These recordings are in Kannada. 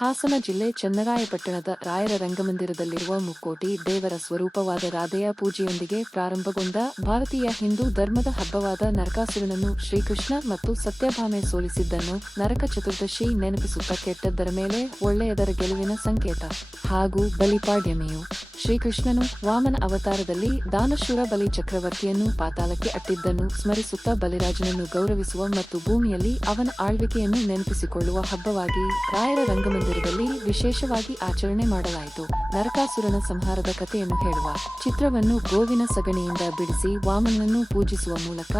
ಹಾಸನ ಜಿಲ್ಲೆ ಚನ್ನರಾಯಪಟ್ಟಣದ ರಾಯರ ರಂಗಮಂದಿರದಲ್ಲಿರುವ ಮುಕ್ಕೋಟಿ ದೇವರ ಸ್ವರೂಪವಾದ ರಾಧೆಯ ಪೂಜೆಯೊಂದಿಗೆ ಪ್ರಾರಂಭಗೊಂಡ ಭಾರತೀಯ ಹಿಂದೂ ಧರ್ಮದ ಹಬ್ಬವಾದ ನರಕಾಸುರನನ್ನು ಶ್ರೀಕೃಷ್ಣ ಮತ್ತು ಸತ್ಯಭಾಮೆ ಸೋಲಿಸಿದ್ದನ್ನು ನರಕ ಚತುರ್ದಶಿ ನೆನಪಿಸುತ್ತಾ ಕೆಟ್ಟದ್ದರ ಮೇಲೆ ಒಳ್ಳೆಯದರ ಗೆಲುವಿನ ಸಂಕೇತ ಹಾಗೂ ಬಲಿಪಾಡ್ಯಮಿಯು ಶ್ರೀಕೃಷ್ಣನು ವಾಮನ ಅವತಾರದಲ್ಲಿ ದಾನಶೂರ ಬಲಿ ಚಕ್ರವರ್ತಿಯನ್ನು ಪಾತಾಳಕ್ಕೆ ಅಟ್ಟಿದ್ದನ್ನು ಸ್ಮರಿಸುತ್ತಾ ಬಲಿರಾಜನನ್ನು ಗೌರವಿಸುವ ಮತ್ತು ಭೂಮಿಯಲ್ಲಿ ಅವನ ಆಳ್ವಿಕೆಯನ್ನು ನೆನಪಿಸಿಕೊಳ್ಳುವ ಹಬ್ಬವಾಗಿ ರಾಯರ ರಂಗಮಂದಿರದಲ್ಲಿ ವಿಶೇಷವಾಗಿ ಆಚರಣೆ ಮಾಡಲಾಯಿತು. ನರಕಾಸುರನ ಸಂಹಾರದ ಕಥೆಯನ್ನು ಹೇಳುವ ಚಿತ್ರವನ್ನು ಗೋವಿನ ಸಗಣಿಯಿಂದ ಬಿಡಿಸಿ ವಾಮನನನ್ನು ಪೂಜಿಸುವ ಮೂಲಕ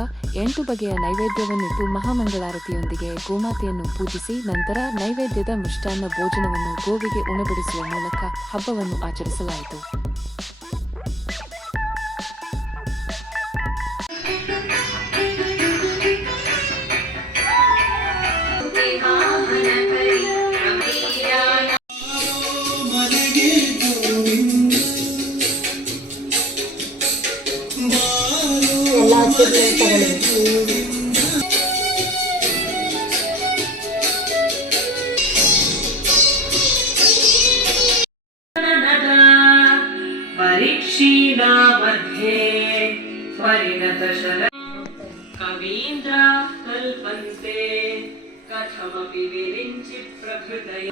8 ಬಗೆಯ ನೈವೇದ್ಯವನ್ನಿಟ್ಟು ಮಹಾಮಂಗಳಾರತಿಯೊಂದಿಗೆ ಗೋಮಾತೆಯನ್ನು ಪೂಜಿಸಿ ನಂತರ ನೈವೇದ್ಯದ ಮೃಷ್ಟಾನ್ನ ಭೋಜನವನ್ನು ಗೋವಿಗೆ ಉಣಬಡಿಸುವ ಮೂಲಕ ಹಬ್ಬವನ್ನು ಆಚರಿಸಲಾಯಿತು. परीक्षीणा मध्ये परिणतशल कवीन्द्रा कल्पन्ते कथमपि विरिञ्चि प्रकृतय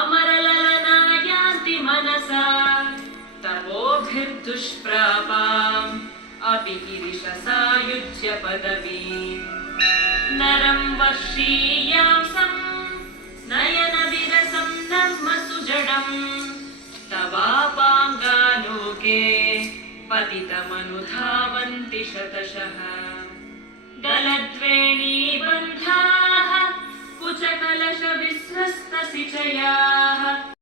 अमरललना यान्ति मनसा तपोभिर्दुष्प्रापाम् अपि गिरिशसायुज्य पदवीम् नरं वर्षीयांसम् नयनविरसं नर्मसुजडम् तवापाङ्गालोके पतितमनुधावन्ति शतशः गलद्वेणीबन्धाः कुचकलशविस्रस्तसिचया